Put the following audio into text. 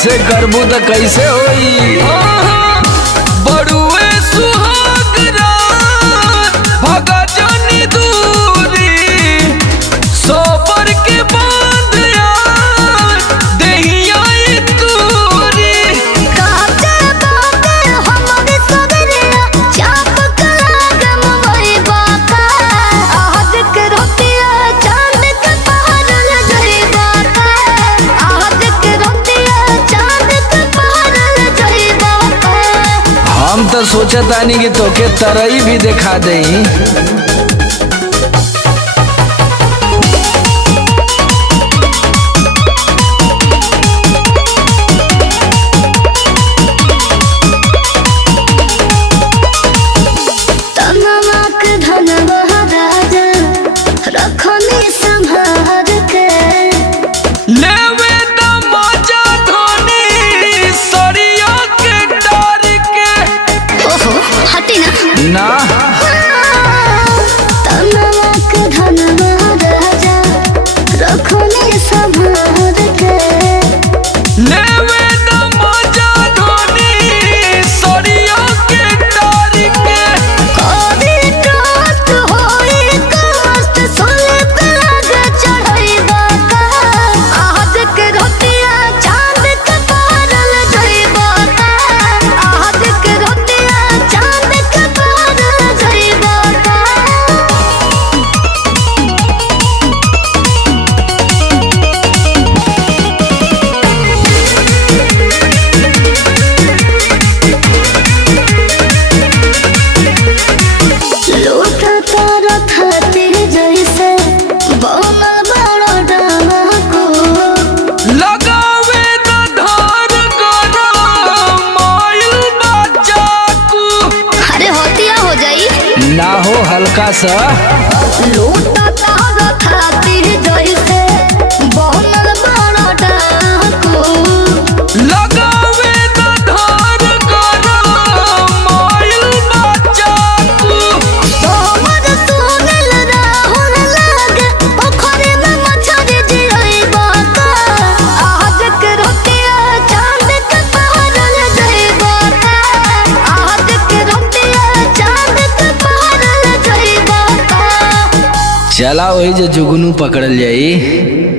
ऐसे करबू तो कैसे होई। बड़ुए सुहाग रात भगा जानी दूरी सोबर के बांध यार देहिया तूरी। काचे बाते हमरे सगरिया चाप कलाग मोई बाका आज के रोटिया चांद के पहाड़ ल गई बाका आज के रोटिया चांद के पहाड़ ल गई बाका। हम तो सोचतानी कि तोके तरई भी दिखा देई। तनवाक धनवा राजा रखनी संभार के लेवे द मजा धोनी सरिया के डार के। ओहो हटी ना ना तनवाक धनवा राजा रखनी संभार के लेवे द मजा धोनी सरिया के डार के। कोरी टोट होई कष्ट सोले पे आगे चढ़ई बाका आज के रोटिया चांद के पहाड़ ल गई बाका आज के रोटिया चांद के पहाड़ ल गई बाका। लूटा तारा खातिर जैसे बनल बड़ा डाको लगावे द धार करो माइल बचाकू। अरे होतिया हो जाई। ना हो हल्का सा। लूटा तारा खातिर जैसे बनल बड़ा डाको लगावे द धार करो माइल बचाकू। सोमर सुनल राहुल लागे पोखरी में मछली जियई बाका आज के रोटिया चांद के पहाड़ ल गई बाका आज के रोटिया चांद के पहाड़ ल गई बाका। चला वही जो जुगनू पकड़ल जाई।